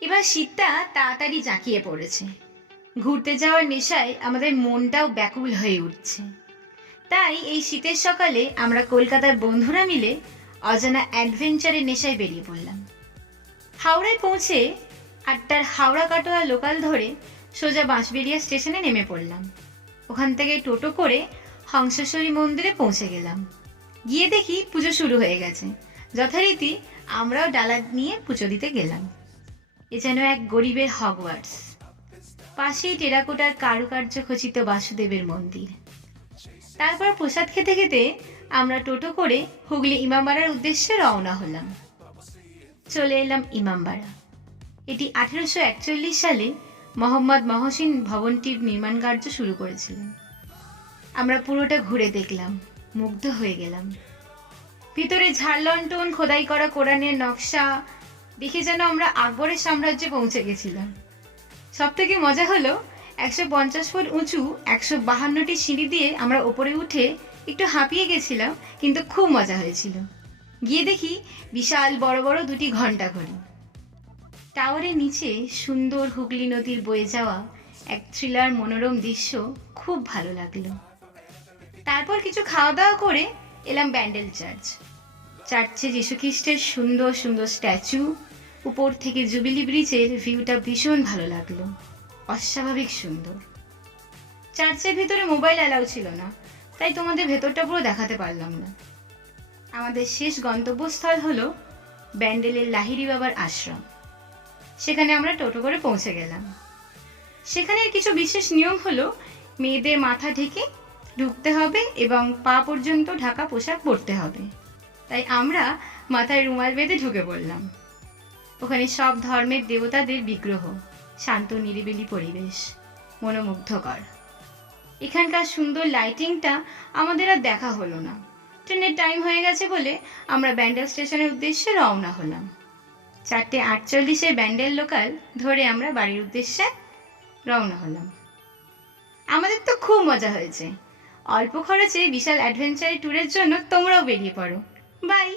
এবার শীতটা তাড়াতাড়ি জাঁকিয়ে পড়েছে। ঘুরতে যাওয়ার নেশায় আমাদের মনটাও ব্যাকুল হয়ে উঠছে। তাই এই শীতের সকালে আমরা কলকাতার বন্ধুরা মিলে অজানা অ্যাডভেঞ্চারের নেশায় বেরিয়ে পড়লাম। হাওড়ায় পৌঁছে আটটার হাওড়া কাটোয়া লোকাল ধরে সোজা বাঁশবেড়িয়া স্টেশনে নেমে পড়লাম। ওখান থেকে টোটো করে হংসেশ্বরী মন্দিরে পৌঁছে গেলাম। গিয়ে দেখি পুজো শুরু হয়ে গেছে। যথারীতি আমরাও ডালা নিয়ে পুজো দিতে গেলাম। এ যেন এক গরিবের হগওয়ার্টস। পাশেই টেরাকোটার কারুকার্য খচিত বাসুদেবের মন্দির। তারপর প্রসাদ খেতে খেতে আমরা টোটো করে হুগলি ইমামবাড়ার উদ্দেশ্যে রওনা হলাম। চলে এলাম ইমামবাড়া। এটি আঠেরোশো একচল্লিশ সালে মোহাম্মদ মহসিন ভবনটির নির্মাণ কার্য শুরু করেছিলেন। আমরা পুরোটা ঘুরে দেখলাম, মুগ্ধ হয়ে গেলাম। ভিতরে ঝাড়লন্টন খোদাই করা কোরআনের নকশা দেখে যেন আমরা আকবরের সাম্রাজ্যে পৌঁছে গেছিলাম। সব থেকে মজা হলো, একশো পঞ্চাশ ফুট উঁচু, একশো বাহান্নটি সিঁড়ি দিয়ে আমরা ওপরে উঠে একটু হাঁপিয়ে গেছিলাম, কিন্তু খুব মজা হয়েছিল। গিয়ে দেখি বিশাল বড় বড় দুটি ঘণ্টা ঘড়ি টাওয়ারের নিচে সুন্দর হুগলি নদীর বয়ে যাওয়া এক থ্রিলার মনোরম দৃশ্য খুব ভালো লাগল। তারপর কিছু খাওয়া দাওয়া করে এলাম ব্যান্ডেল চার্চ। চার্চে যীশুখ্রিস্টের সুন্দর সুন্দর স্ট্যাচু উপর থেকে জুবিলি ব্রিজের ভিউটা ভীষণ ভালো লাগল। অস্বাভাবিক সুন্দর। চার্চের ভেতরে মোবাইল অ্যালাউ ছিল না, তাই তোমাদের ভেতরটা পুরো দেখাতে পারলাম না। আমাদের শেষ গন্তব্যস্থল হলো ব্যান্ডেলের লাহিরি বাবার আশ্রম। সেখানে আমরা টোটো করে পৌঁছে গেলাম। সেখানের কিছু বিশেষ নিয়ম হলো, মেয়েদের মাথা ঢেকে ঢুকতে হবে এবং পা পর্যন্ত ঢাকা পোশাক পরতে হবে। তাই আমরা মাথায় রুমাল বেঁধে ঢুকে পড়লাম। ওখানে সব ধর্মের দেবতাদের বিগ্রহ, শান্ত নিরিবিলি পরিবেশ, মনোমুগ্ধকর। এখানকার সুন্দর লাইটিংটা আমাদের আর দেখা হলো না। ট্রেনের টাইম হয়ে গেছে বলে আমরা ব্যান্ডেল স্টেশনের উদ্দেশ্যে রওনা হলাম। চারটে আটচল্লিশে ব্যান্ডেল লোকাল ধরে আমরা বাড়ির উদ্দেশ্যে রওনা হলাম। আমাদের তো খুব মজা হয়েছে। অল্প খরচে বিশাল অ্যাডভেঞ্চারি ট্যুরের জন্য তোমরাও বেরিয়ে পড়ো। বাই